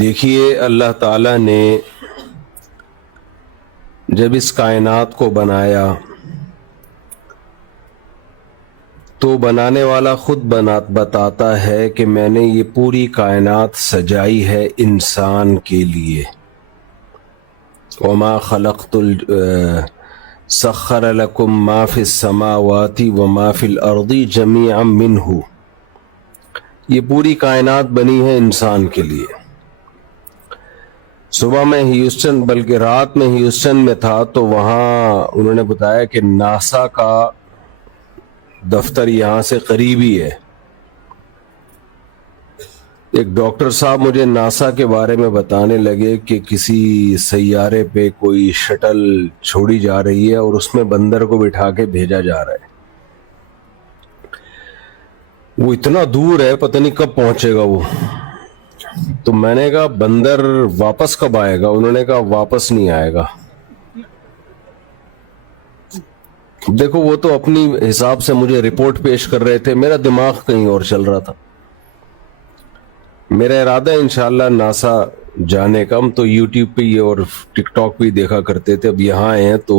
دیکھیے اللہ تعالیٰ نے جب اس کائنات کو بنایا تو بنانے والا خود بتاتا ہے کہ میں نے یہ پوری کائنات سجائی ہے انسان کے لیے. وما خلقت سخر لکم ما فی السماوات وما فی الارض جمیعا منہ. یہ پوری کائنات بنی ہے انسان کے لیے. صبح میں ہیوسٹن بلکہ رات میں ہیوسٹن میں تھا تو وہاں انہوں نے بتایا کہ ناسا کا دفتر یہاں سے قریب ہی ہے. ایک ڈاکٹر صاحب مجھے ناسا کے بارے میں بتانے لگے کہ کسی سیارے پہ کوئی شٹل چھوڑی جا رہی ہے اور اس میں بندر کو بٹھا کے بھیجا جا رہا ہے. وہ اتنا دور ہے پتہ نہیں کب پہنچے گا وہ. تو میں نے کہا بندر واپس کب آئے گا؟ انہوں نے کہا واپس نہیں آئے گا. دیکھو وہ تو اپنی حساب سے مجھے رپورٹ پیش کر رہے تھے، میرا دماغ کہیں اور چل رہا تھا. میرا ارادہ ہے انشاءاللہ ناسا جانے کا. ہم تو یوٹیوب پہ ہی اور ٹک ٹاک پہ ہی دیکھا کرتے تھے، اب یہاں آئے ہیں تو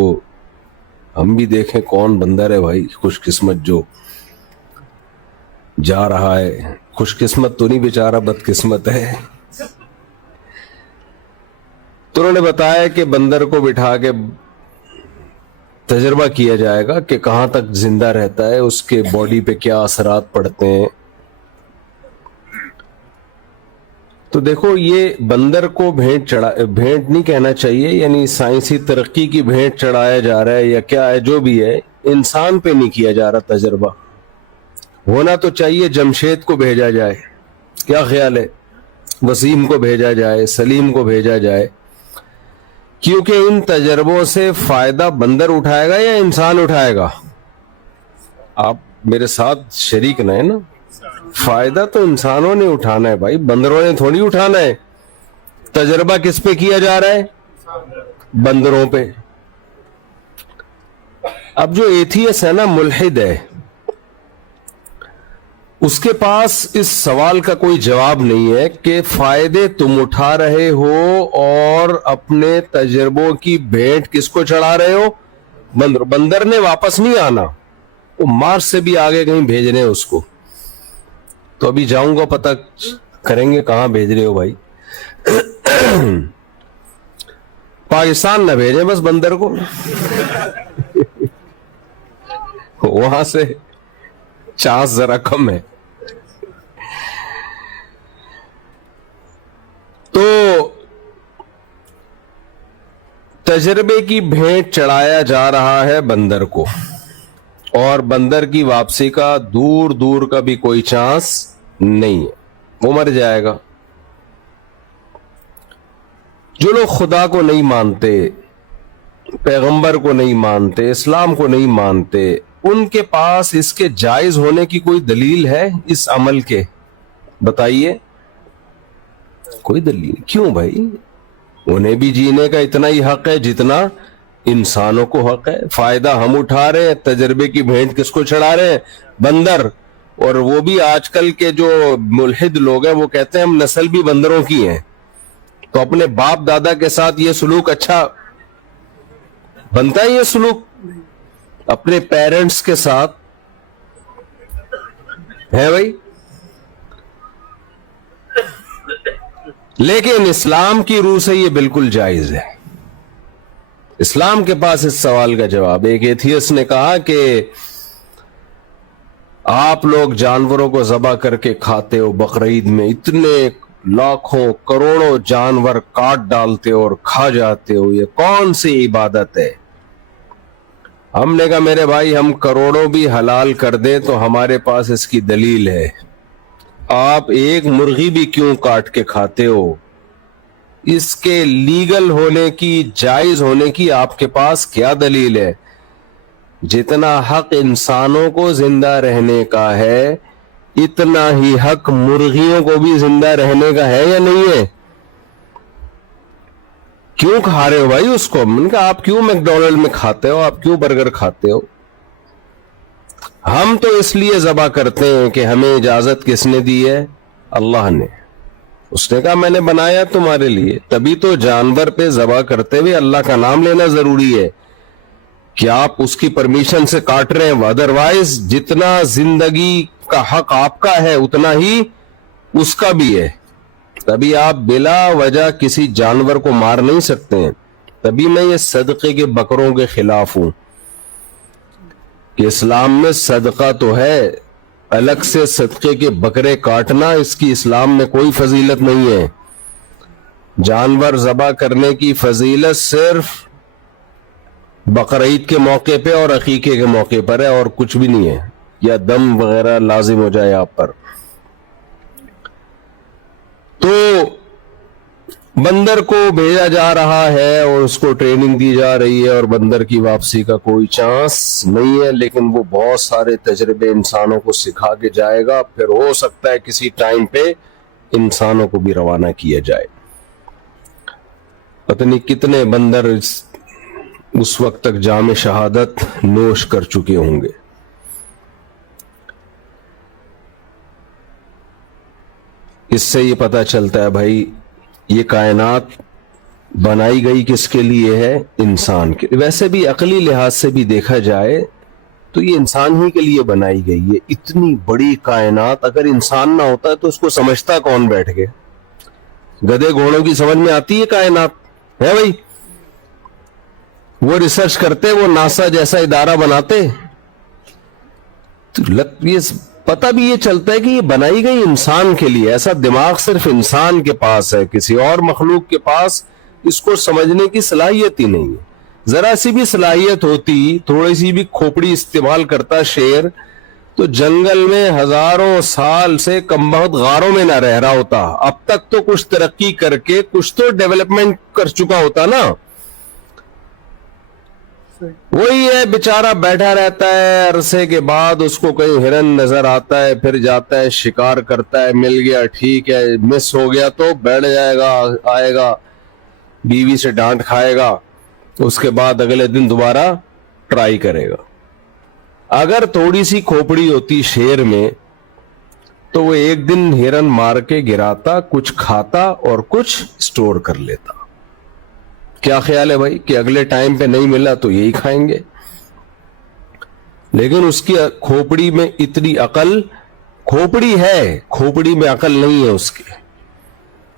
ہم بھی دیکھیں کون بندر ہے بھائی خوش قسمت جو جا رہا ہے. خوش قسمت تو نہیں بیچارہ بد قسمت ہے. تو انہوں نے بتایا کہ بندر کو بٹھا کے تجربہ کیا جائے گا کہ کہاں تک زندہ رہتا ہے، اس کے باڈی پہ کیا اثرات پڑتے ہیں. تو دیکھو یہ بندر کو بھینٹ نہیں کہنا چاہیے، یعنی سائنسی ترقی کی بھینٹ چڑھایا جا رہا ہے یا کیا ہے، جو بھی ہے انسان پہ نہیں کیا جا رہا تجربہ. ہونا تو چاہیے جمشید کو بھیجا جائے، کیا خیال ہے؟ وسیم کو بھیجا جائے، سلیم کو بھیجا جائے، کیونکہ ان تجربوں سے فائدہ بندر اٹھائے گا یا انسان اٹھائے گا؟ آپ میرے ساتھ شریک نہ ہے نا. فائدہ تو انسانوں نے اٹھانا ہے بھائی، بندروں نے تھوڑی اٹھانا ہے. تجربہ کس پہ کیا جا رہا ہے؟ بندروں پہ. اب جو ایتھیس ہے نا، ملحد ہے، اس کے پاس اس سوال کا کوئی جواب نہیں ہے کہ فائدے تم اٹھا رہے ہو اور اپنے تجربوں کی بھینٹ کس کو چڑھا رہے ہو؟ بندر. بندر نے واپس نہیں آنا، وہ مارس سے بھی آگے کہیں بھیج رہے ہیں اس کو. تو ابھی جاؤں گا پتہ کریں گے کہاں بھیج رہے ہو بھائی. پاکستان نہ بھیجیں بس بندر کو، وہاں سے چانس ذرا کم ہے. تو تجربے کی بھینٹ چڑھایا جا رہا ہے بندر کو، اور بندر کی واپسی کا دور دور کا بھی کوئی چانس نہیں ہے، وہ مر جائے گا. جو لوگ خدا کو نہیں مانتے، پیغمبر کو نہیں مانتے، اسلام کو نہیں مانتے، ان کے پاس اس کے جائز ہونے کی کوئی دلیل ہے اس عمل کے؟ بتائیے. کوئی دلیل کیوں بھائی؟ انہیں بھی جینے کا اتنا ہی حق ہے جتنا انسانوں کو حق ہے. فائدہ ہم اٹھا رہے ہیں، تجربے کی بھینٹ کس کو چڑھا رہے ہیں؟ بندر. اور وہ بھی آج کل کے جو ملحد لوگ ہیں وہ کہتے ہیں ہم نسل بھی بندروں کی ہیں. تو اپنے باپ دادا کے ساتھ یہ سلوک اچھا بنتا ہے؟ یہ سلوک اپنے پیرنٹس کے ساتھ ہے بھائی؟ لیکن اسلام کی روح سے یہ بالکل جائز ہے. اسلام کے پاس اس سوال کا جواب. ایک ایتھیس نے کہا کہ آپ لوگ جانوروں کو ذبح کر کے کھاتے ہو، بقرعید میں اتنے لاکھوں کروڑوں جانور کاٹ ڈالتے ہو اور کھا جاتے ہو، یہ کون سی عبادت ہے؟ ہم نے کہا میرے بھائی ہم کروڑوں بھی حلال کر دیں تو ہمارے پاس اس کی دلیل ہے. آپ ایک مرغی بھی کیوں کاٹ کے کھاتے ہو؟ اس کے لیگل ہونے کی، جائز ہونے کی آپ کے پاس کیا دلیل ہے؟ جتنا حق انسانوں کو زندہ رہنے کا ہے اتنا ہی حق مرغیوں کو بھی زندہ رہنے کا ہے یا نہیں ہے؟ کیوں کھا رہے ہو بھائی اس کو؟ میں نے کہا آپ کیوں میکڈونلڈ میں کھاتے ہو، آپ کیوں برگر کھاتے ہو؟ ہم تو اس لیے ذبح کرتے ہیں کہ ہمیں اجازت کس نے دی ہے؟ اللہ نے. اس نے کہا میں نے بنایا تمہارے لیے. تبھی تو جانور پہ ذبح کرتے ہوئے اللہ کا نام لینا ضروری ہے کہ آپ اس کی پرمیشن سے کاٹ رہے ہیں. ادروائز جتنا زندگی کا حق آپ کا ہے اتنا ہی اس کا بھی ہے. تبھی آپ بلا وجہ کسی جانور کو مار نہیں سکتے ہیں. تبھی میں یہ صدقے کے بکروں کے خلاف ہوں کہ اسلام میں صدقہ تو ہے، الگ سے صدقے کے بکرے کاٹنا اس کی اسلام میں کوئی فضیلت نہیں ہے. جانور ذبح کرنے کی فضیلت صرف بقرعید کے موقع پہ اور عقیقے کے موقع پر ہے اور کچھ بھی نہیں ہے، یا دم وغیرہ لازم ہو جائے آپ پر. تو بندر کو بھیجا جا رہا ہے اور اس کو ٹریننگ دی جا رہی ہے اور بندر کی واپسی کا کوئی چانس نہیں ہے، لیکن وہ بہت سارے تجربے انسانوں کو سکھا کے جائے گا. پھر ہو سکتا ہے کسی ٹائم پہ انسانوں کو بھی روانہ کیا جائے. پتہ نہیں کتنے بندر اس وقت تک جام شہادت نوش کر چکے ہوں گے. اس سے یہ پتہ چلتا ہے بھائی یہ کائنات بنائی گئی کس کے لیے ہے؟ انسان کے. ویسے بھی عقلی لحاظ سے بھی دیکھا جائے تو یہ انسان ہی کے لیے بنائی گئی ہے. اتنی بڑی کائنات اگر انسان نہ ہوتا تو اس کو سمجھتا کون بیٹھ کے؟ گدھے گھوڑوں کی سمجھ میں آتی ہے کائنات ہے بھائی؟ وہ ریسرچ کرتے، وہ ناسا جیسا ادارہ بناتے تو یہ پتہ بھی یہ چلتا ہے کہ یہ بنائی گئی انسان کے لیے. ایسا دماغ صرف انسان کے پاس ہے، کسی اور مخلوق کے پاس اس کو سمجھنے کی صلاحیت ہی نہیں ہے. ذرا سی بھی صلاحیت ہوتی، تھوڑی سی بھی کھوپڑی استعمال کرتا شیر، تو جنگل میں ہزاروں سال سے کم بہت غاروں میں نہ رہ رہا ہوتا. اب تک تو کچھ ترقی کر کے کچھ تو ڈیولپمنٹ کر چکا ہوتا نا. وہی ہے بیچارہ بیٹھا رہتا ہے، عرصے کے بعد اس کو کہیں ہرن نظر آتا ہے، پھر جاتا ہے شکار کرتا ہے، مل گیا ٹھیک ہے، مس ہو گیا تو بیٹھ جائے گا، آئے گا بیوی سے ڈانٹ کھائے گا، اس کے بعد اگلے دن دوبارہ ٹرائی کرے گا. اگر تھوڑی سی کھوپڑی ہوتی شیر میں تو وہ ایک دن ہرن مار کے گراتا، کچھ کھاتا اور کچھ اسٹور کر لیتا. کیا خیال ہے بھائی کہ اگلے ٹائم پہ نہیں ملا تو یہی کھائیں گے؟ لیکن اس کی کھوپڑی میں اتنی عقل، کھوپڑی ہے، کھوپڑی میں عقل نہیں ہے اس کی.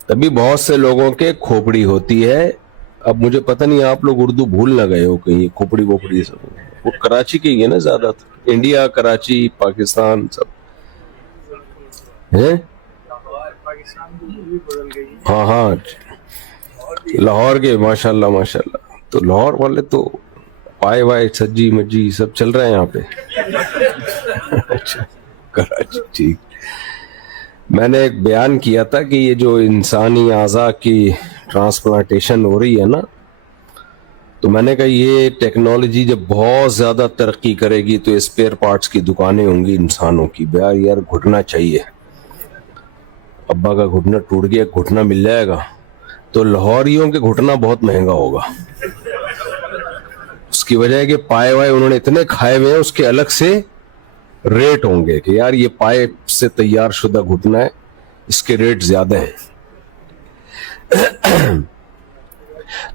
تبھی بہت سے لوگوں کے کھوپڑی ہوتی ہے. اب مجھے پتہ نہیں آپ لوگ اردو بھول نہ گئے ہو کہیں، کھوپڑی ووپڑی سب وہ کراچی کے ہی ہے نا زیادہ تر، انڈیا کراچی پاکستان سب ہے. ہاں ہاں لاہور کے ماشاءاللہ ماشاءاللہ. تو لاہور والے تو پائے وائے سجی مجی سب چل رہے ہیں یہاں پہ. اچھا کراچی ٹھیک. میں نے ایک بیان کیا تھا کہ یہ جو انسانی اعضاء کی ٹرانسپلانٹیشن ہو رہی ہے نا، تو میں نے کہا یہ ٹیکنالوجی جب بہت زیادہ ترقی کرے گی تو اسپیئر پارٹس کی دکانیں ہوں گی انسانوں کی. یار گھٹنا چاہیے، ابا کا گھٹنا ٹوٹ گیا، گھٹنا مل جائے گا تو لاہوریوں کے گھٹنا بہت مہنگا ہوگا. اس کی وجہ ہے کہ پائے وائے انہوں نے اتنے کھائے ہوئے ہیں، اس کے الگ سے ریٹ ہوں گے کہ یار یہ پائے سے تیار شدہ گھٹنا ہے، اس کے ریٹ زیادہ ہیں.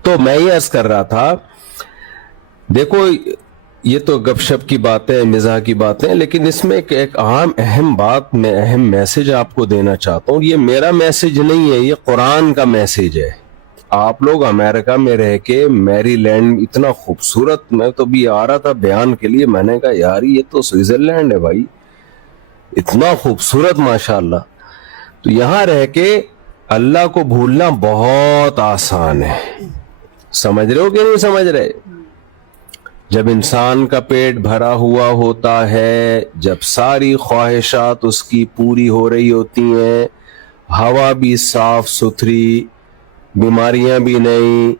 تو میں یہ عرض کر رہا تھا، دیکھو یہ تو گپ شپ کی باتیں، مزاح کی باتیں، لیکن اس میں ایک اہم بات، میں اہم میسج آپ کو دینا چاہتا ہوں. یہ میرا میسج نہیں ہے، یہ قرآن کا میسج ہے. آپ لوگ امریکہ میں رہ کے، میری لینڈ اتنا خوبصورت، میں تو بھی آ رہا تھا بیان کے لیے، میں نے کہا یار یہ تو سوئٹزرلینڈ ہے بھائی، اتنا خوبصورت ماشاءاللہ. تو یہاں رہ کے اللہ کو بھولنا بہت آسان ہے. سمجھ رہے ہو کہ نہیں سمجھ رہے؟ جب انسان کا پیٹ بھرا ہوا ہوتا ہے، جب ساری خواہشات اس کی پوری ہو رہی ہوتی ہیں، ہوا بھی صاف ستھری، بیماریاں بھی نہیں،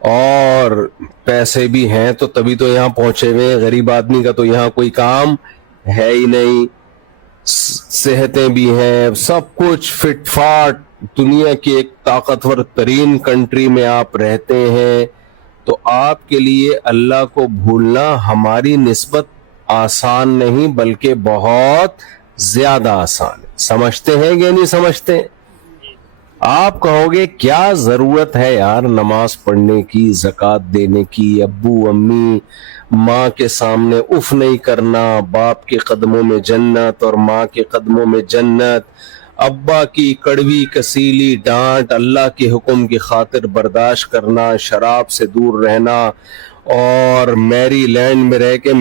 اور پیسے بھی ہیں تو تبھی تو یہاں پہنچے ہوئے. غریب آدمی کا تو یہاں کوئی کام ہے ہی نہیں، صحتیں بھی ہیں، سب کچھ فٹ فاٹ، دنیا کی ایک طاقتور ترین کنٹری میں آپ رہتے ہیں. تو آپ کے لیے اللہ کو بھولنا ہماری نسبت آسان نہیں بلکہ بہت زیادہ آسان ہے. سمجھتے ہیں کہ نہیں سمجھتے؟ آپ کہو گے کیا ضرورت ہے یار نماز پڑھنے کی، زکوٰۃ دینے کی، ابو امی ماں کے سامنے اف نہیں کرنا، باپ کے قدموں میں جنت اور ماں کے قدموں میں جنت، ابا کی کڑوی کسیلی ڈانٹ اللہ کے حکم کی خاطر برداشت کرنا، شراب سے دور رہنا، اور میری لینڈ میں رہ کے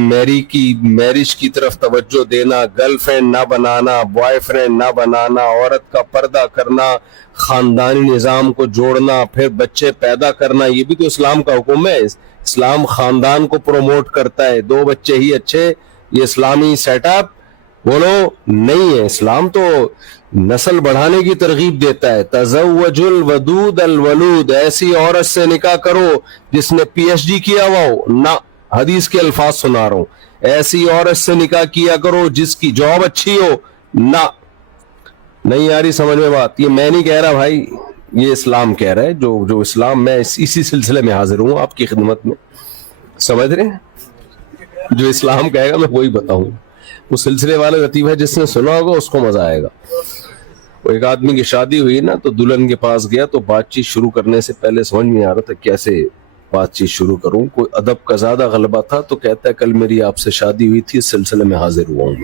میرج کی طرف توجہ دینا، گرل فرینڈ نہ بنانا، بوائے فرینڈ نہ بنانا، عورت کا پردہ کرنا، خاندانی نظام کو جوڑنا، پھر بچے پیدا کرنا، یہ بھی تو اسلام کا حکم ہے۔ اسلام خاندان کو پروموٹ کرتا ہے، 2 بچے ہی اچھے، یہ اسلامی سیٹ اپ بولو نہیں ہے۔ اسلام تو نسل بڑھانے کی ترغیب دیتا ہے، تزوج الودود الولود، ایسی عورت سے نکاح کرو جس نے پی ایچ ڈی کیا ہوا ہو، نہ حدیث کے الفاظ سنا رہا ہوں، ایسی عورت سے نکاح کیا کرو جس کی جاب اچھی ہو، نہ نہیں آ رہی سمجھ میں بات؟ یہ میں نہیں کہہ رہا بھائی، یہ اسلام کہہ رہا ہے، جو اسلام، میں اسی سلسلے میں حاضر ہوں آپ کی خدمت میں، سمجھ رہے ہیں؟ جو اسلام کہے گا میں وہی بتاؤں، وہ سلسلے والا لطیفہ ہے، جس نے سنا ہوگا اس کو مزہ آئے گا۔ وہ ایک آدمی کی شادی ہوئی نا، تو دلہن کے پاس گیا، تو بات چیت شروع کرنے سے پہلے سمجھ نہیں آ رہا تھا کیسے بات چیت شروع کروں، کوئی ادب کا زیادہ غلبہ تھا، تو کہتا ہے کل میری آپ سے شادی ہوئی تھی، اس سلسلے میں حاضر ہوا ہوں۔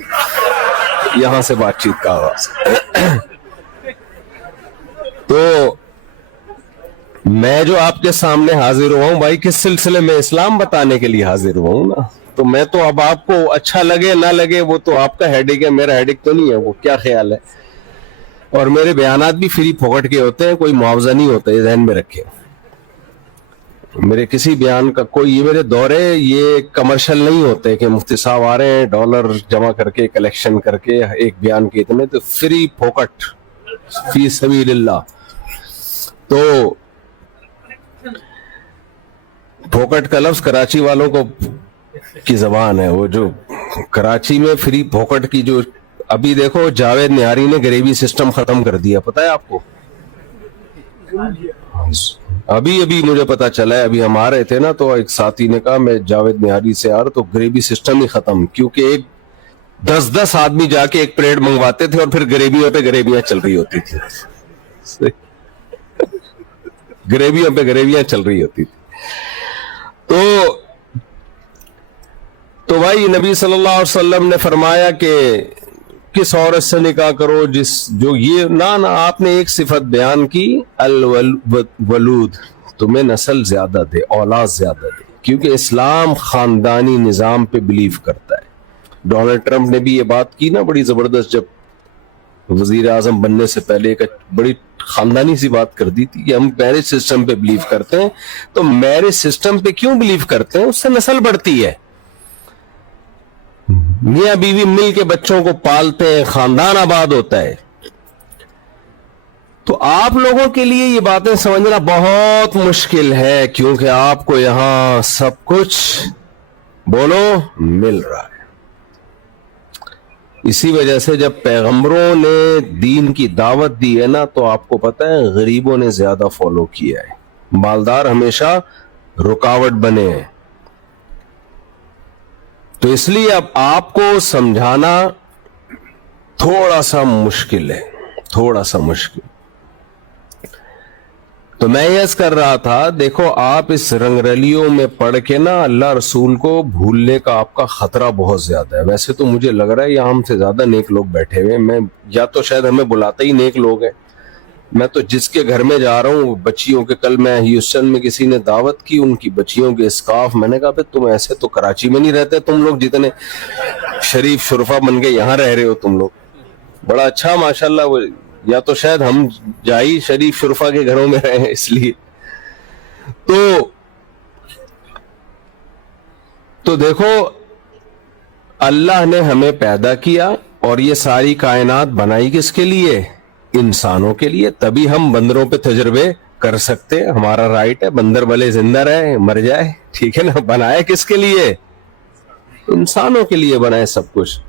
یہاں سے بات چیت کا آغاز۔ تو میں جو آپ کے سامنے حاضر ہوا ہوں بھائی، کس سلسلے میں؟ اسلام بتانے کے لیے حاضر ہوا ہوں نا، تو میں تو اب آپ کو اچھا لگے نہ لگے وہ تو آپ کا ہیڈک ہے، میرا ہیڈک تو نہیں ہے، وہ کیا خیال ہے؟ اور میرے بیانات بھی فری پھوکٹ کے ہوتے ہیں، کوئی معاوضہ نہیں ہوتا، یہ ذہن میں رکھیں۔ میرے کسی بیان کا کوئی، یہ میرے دورے یہ کمرشل نہیں ہوتے کہ مفتی صاحب آ رہے ہیں ڈالر جمع کر کے کلیکشن کر کے ایک بیان کے اتنے، تو فری پھوکٹ فی سبیل اللہ۔ تو پھوکٹ کا لفظ کراچی والوں کو کی زبان ہے، وہ جو کراچی میں فری پھوکٹ کی، جو ابھی دیکھو جاوید نہاری نے غریبی سسٹم ختم کر دیا، پتہ ہے آپ کو؟ ابھی مجھے پتا چلا ہے، ابھی ہم آ رہے تھے نا، تو ایک ساتھی نے کہا میں جاوید نہاری سے آ رہا، تو غریبی سسٹم ہی ختم، کیونکہ ایک 10 آدمی جا کے ایک پلیٹ منگواتے تھے، اور پھر غریبیوں پہ غریبیاں چل رہی ہوتی تھی، غریبیوں پہ غریبیاں چل رہی ہوتی تھی۔ تو بھائی نبی صلی اللہ علیہ وسلم نے فرمایا کہ کس عورت سے نکاح کرو جو یہ نہ آپ نے ایک صفت بیان کی، الولود، تمہیں نسل زیادہ دے، اولاد زیادہ دے، کیونکہ اسلام خاندانی نظام پہ بلیو کرتا ہے۔ ڈونلڈ ٹرمپ نے بھی یہ بات کی نا بڑی زبردست، جب وزیر اعظم بننے سے پہلے ایک بڑی خاندانی سی بات کر دی تھی کہ ہم میرج سسٹم پہ بلیو کرتے ہیں۔ تو میرج سسٹم پہ کیوں بلیو کرتے ہیں؟ اس سے نسل بڑھتی ہے، میاں بیوی مل کے بچوں کو پالتے ہیں، خاندان آباد ہوتا ہے۔ تو آپ لوگوں کے لیے یہ باتیں سمجھنا بہت مشکل ہے، کیونکہ آپ کو یہاں سب کچھ بولو مل رہا ہے۔ اسی وجہ سے جب پیغمبروں نے دین کی دعوت دی ہے نا، تو آپ کو پتہ ہے غریبوں نے زیادہ فالو کیا ہے، مالدار ہمیشہ رکاوٹ بنے ہیں۔ تو اس لیے اب آپ کو سمجھانا تھوڑا سا مشکل ہے، تھوڑا سا مشکل۔ تو میں یس کر رہا تھا، دیکھو آپ اس رنگ رلیوں میں پڑھ کے نا اللہ رسول کو بھولنے کا آپ کا خطرہ بہت زیادہ ہے۔ ویسے تو مجھے لگ رہا ہے یہاں ہم سے زیادہ نیک لوگ بیٹھے ہوئے ہیں، میں یا تو شاید ہمیں بلاتے ہی نیک لوگ ہیں۔ میں تو جس کے گھر میں جا رہا ہوں بچیوں کے، کل میں ہیوسٹن میں کسی نے دعوت کی، ان کی بچیوں کے اسکارف، میں نے کہا بھئی تم ایسے تو کراچی میں نہیں رہتے تم لوگ، جتنے شریف شرفا بن کے یہاں رہ رہے ہو تم لوگ، بڑا اچھا ماشاءاللہ۔ وہ یا تو شاید ہم جائی شریف شرفا کے گھروں میں رہے ہیں اس لیے۔ تو دیکھو اللہ نے ہمیں پیدا کیا، اور یہ ساری کائنات بنائی کس کے لیے؟ انسانوں کے لیے۔ تبھی ہم بندروں پہ تجربے کر سکتے، ہمارا رائٹ ہے، بندر بھلے زندہ رہے مر جائے، ٹھیک ہے نا۔ بنائے کس کے لیے؟ انسانوں کے لیے بنائے سب کچھ۔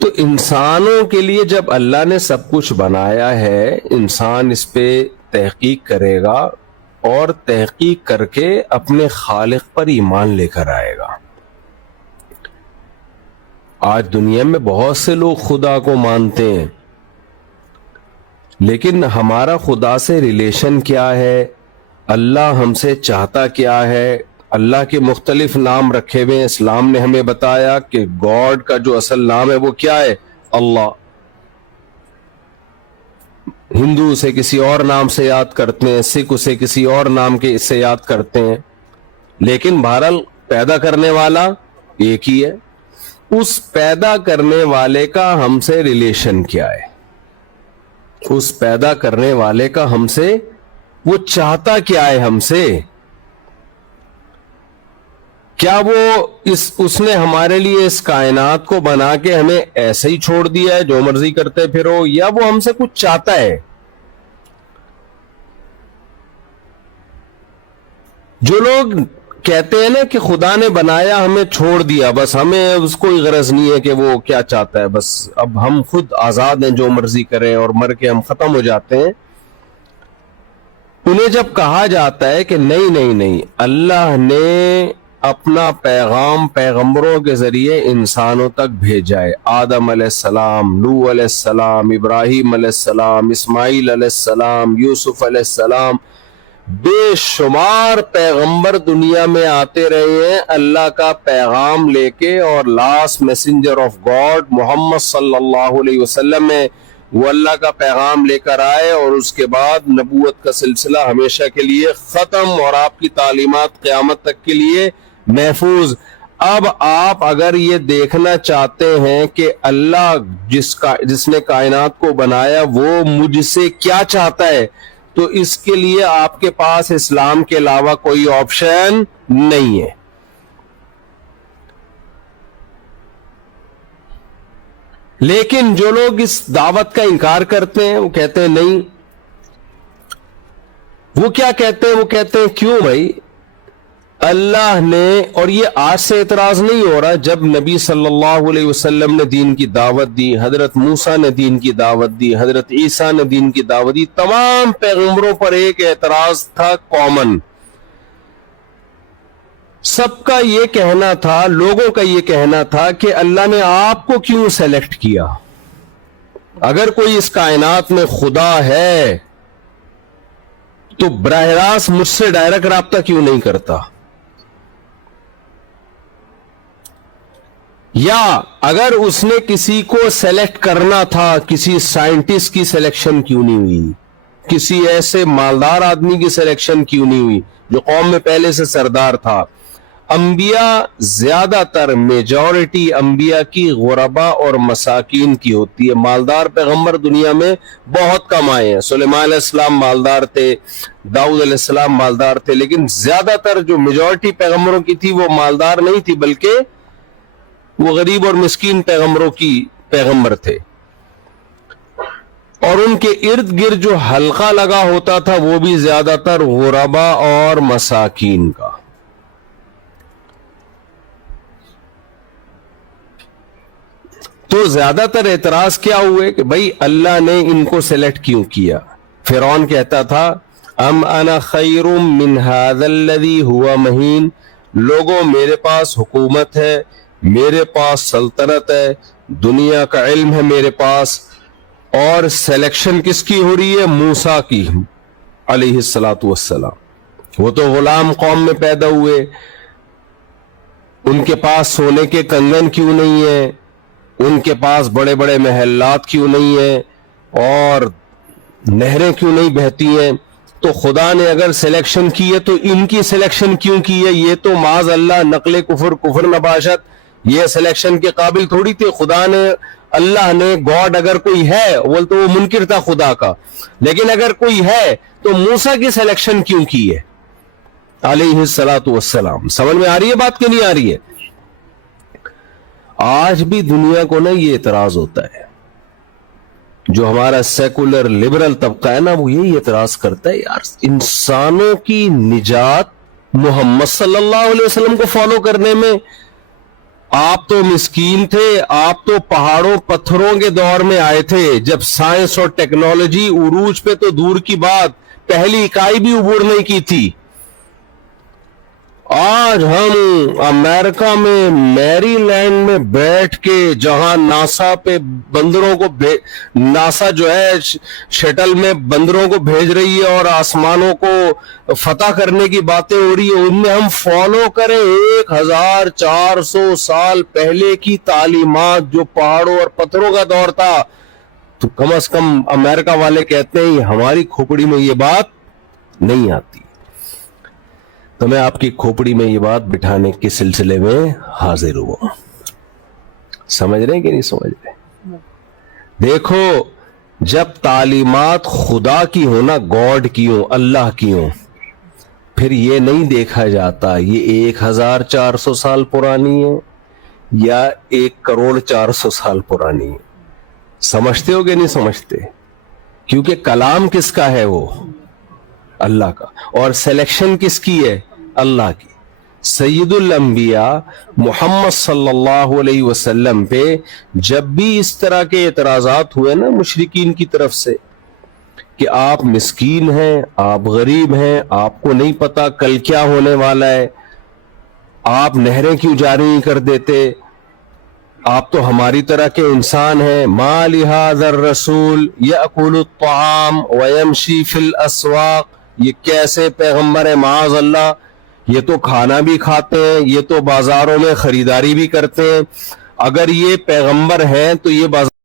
تو انسانوں کے لیے جب اللہ نے سب کچھ بنایا ہے، انسان اس پہ تحقیق کرے گا، اور تحقیق کر کے اپنے خالق پر ایمان لے کر آئے گا۔ آج دنیا میں بہت سے لوگ خدا کو مانتے ہیں، لیکن ہمارا خدا سے ریلیشن کیا ہے، اللہ ہم سے چاہتا کیا ہے؟ اللہ کے مختلف نام رکھے ہوئے، اسلام نے ہمیں بتایا کہ گاڈ کا جو اصل نام ہے وہ کیا ہے؟ اللہ۔ ہندو اسے کسی اور نام سے یاد کرتے ہیں، سکھ اسے کسی اور نام کے سے یاد کرتے ہیں، لیکن بہرحال پیدا کرنے والا ایک ہی ہے۔ اس پیدا کرنے والے کا ہم سے ریلیشن کیا ہے؟ اس پیدا کرنے والے کا ہم سے وہ چاہتا کیا ہے ہم سے؟ کیا وہ اس نے ہمارے لیے اس کائنات کو بنا کے ہمیں ایسے ہی چھوڑ دیا ہے جو مرضی کرتے پھرو، یا وہ ہم سے کچھ چاہتا ہے؟ جو لوگ کہتے ہیں نا کہ خدا نے بنایا ہمیں چھوڑ دیا، بس ہمیں اس کوئی غرض نہیں ہے کہ وہ کیا چاہتا ہے، بس اب ہم خود آزاد ہیں جو مرضی کریں اور مر کے ہم ختم ہو جاتے ہیں، انہیں جب کہا جاتا ہے کہ نہیں نہیں نہیں، اللہ نے اپنا پیغام پیغمبروں کے ذریعے انسانوں تک بھیجا ہے، آدم علیہ السلام، نوح علیہ السلام، ابراہیم علیہ السلام، اسماعیل علیہ السلام، یوسف علیہ السلام، بے شمار پیغمبر دنیا میں آتے رہے ہیں اللہ کا پیغام لے کے، اور لاسٹ میسنجر آف گاڈ محمد صلی اللہ علیہ وسلم ہے، وہ اللہ کا پیغام لے کر آئے، اور اس کے بعد نبوت کا سلسلہ ہمیشہ کے لیے ختم، اور آپ کی تعلیمات قیامت تک کے لیے محفوظ۔ اب آپ اگر یہ دیکھنا چاہتے ہیں کہ اللہ جس نے کائنات کو بنایا وہ مجھ سے کیا چاہتا ہے، تو اس کے لیے آپ کے پاس اسلام کے علاوہ کوئی آپشن نہیں ہے۔ لیکن جو لوگ اس دعوت کا انکار کرتے ہیں وہ کہتے ہیں نہیں، وہ کیا کہتے ہیں؟ وہ کہتے ہیں کیوں بھائی، اللہ نے، اور یہ آج سے اعتراض نہیں ہو رہا، جب نبی صلی اللہ علیہ وسلم نے دین کی دعوت دی، حضرت موسیٰ نے دین کی دعوت دی، حضرت عیسیٰ نے دین کی دعوت دی، تمام پیغمبروں پر ایک اعتراض تھا کامن، سب کا یہ کہنا تھا، لوگوں کا یہ کہنا تھا کہ اللہ نے آپ کو کیوں سیلیکٹ کیا؟ اگر کوئی اس کائنات میں خدا ہے تو براہ راست مجھ سے ڈائریکٹ رابطہ کیوں نہیں کرتا؟ یا اگر اس نے کسی کو سیلیکٹ کرنا تھا، کسی سائنٹسٹ کی سلیکشن کیوں نہیں ہوئی؟ کسی ایسے مالدار آدمی کی سلیکشن کیوں نہیں ہوئی جو قوم میں پہلے سے سردار تھا؟ انبیاء زیادہ تر میجورٹی انبیاء کی غربا اور مساکین کی ہوتی ہے، مالدار پیغمبر دنیا میں بہت کم آئے ہیں، سلیمان علیہ السلام مالدار تھے، داؤد علیہ السلام مالدار تھے، لیکن زیادہ تر جو میجورٹی پیغمبروں کی تھی وہ مالدار نہیں تھی، بلکہ وہ غریب اور مسکین پیغمبروں کی پیغمبر تھے، اور ان کے ارد گرد جو حلقہ لگا ہوتا تھا وہ بھی زیادہ تر غربا اور مساکین کا۔ تو زیادہ تر اعتراض کیا ہوئے کہ بھائی اللہ نے ان کو سلیکٹ کیوں کیا؟ فرعون کہتا تھا ام انا خیر من ھذا الذی ھو مہین، لوگوں میرے پاس حکومت ہے، میرے پاس سلطنت ہے، دنیا کا علم ہے میرے پاس، اور سلیکشن کس کی ہو رہی ہے؟ موسیٰ کی علیہ الصلاۃ والسلام۔ وہ تو غلام قوم میں پیدا ہوئے، ان کے پاس سونے کے کنگن کیوں نہیں ہیں، ان کے پاس بڑے بڑے محلات کیوں نہیں ہیں، اور نہریں کیوں نہیں بہتی ہیں؟ تو خدا نے اگر سلیکشن کی ہے تو ان کی سلیکشن کیوں کی ہے؟ یہ تو معاذ اللہ نقل کفر نباشت، یہ سلیکشن کے قابل تھوڑی تھے۔ خدا نے، اللہ نے، گاڈ اگر کوئی ہے، تو وہ منکر تھا خدا کا، لیکن اگر کوئی ہے تو موسیٰ کی سلیکشن کیوں کی ہے علیہ الصلاۃ والسلام؟ سمجھ میں آ رہی ہے بات کہ نہیں آ رہی ہے؟ آج بھی دنیا کو نا یہ اعتراض ہوتا ہے، جو ہمارا سیکولر لبرل طبقہ ہے نا، وہ یہی اعتراض کرتا ہے یار انسانوں کی نجات محمد صلی اللہ علیہ وسلم کو فالو کرنے میں، آپ تو مسکین تھے، آپ تو پہاڑوں پتھروں کے دور میں آئے تھے، جب سائنس اور ٹیکنالوجی عروج پہ تو دور کی بات، پہلی اکائی بھی عبور نہیں کی تھی، آج ہم امریکہ میں میری لینڈ میں بیٹھ کے جہاں ناسا پہ بندروں کو ناسا جو ہے شٹل میں بندروں کو بھیج رہی ہے اور آسمانوں کو فتح کرنے کی باتیں ہو رہی ہے، ان میں ہم فالو کریں 1400 سال پہلے کی تعلیمات جو پہاڑوں اور پتھروں کا دور تھا، تو کم از کم امریکہ والے کہتے ہیں ہماری کھوپڑی میں یہ بات نہیں آتی. تو میں آپ کی کھوپڑی میں یہ بات بٹھانے کے سلسلے میں حاضر ہوں. سمجھ رہے ہیں کہ نہیں سمجھ رہے؟ دیکھو، جب تعلیمات خدا کی ہو نا، گاڈ کی ہو، اللہ کی ہو، پھر یہ نہیں دیکھا جاتا یہ 1400 سال پرانی ہے یا 1,04,00,000 سال پرانی ہے. سمجھتے ہو کہ نہیں سمجھتے؟ کیونکہ کلام کس کا ہے؟ وہ اللہ کا. اور سلیکشن کس کی ہے؟ اللہ کی. سید الانبیاء محمد صلی اللہ علیہ وسلم پہ جب بھی اس طرح کے اعتراضات ہوئے نا مشرکین کی طرف سے کہ آپ مسکین ہیں، آپ غریب ہیں، آپ کو نہیں پتا کل کیا ہونے والا ہے، آپ نہریں کیوں جاری نہیں کر دیتے، آپ تو ہماری طرح کے انسان ہیں، ما لہذا الرسول یأکل الطعام ویمشی فی الاسواق، یہ کیسے پیغمبر ہے معاذ اللہ، یہ تو کھانا بھی کھاتے ہیں، یہ تو بازاروں میں خریداری بھی کرتے ہیں. اگر یہ پیغمبر ہیں تو یہ بازار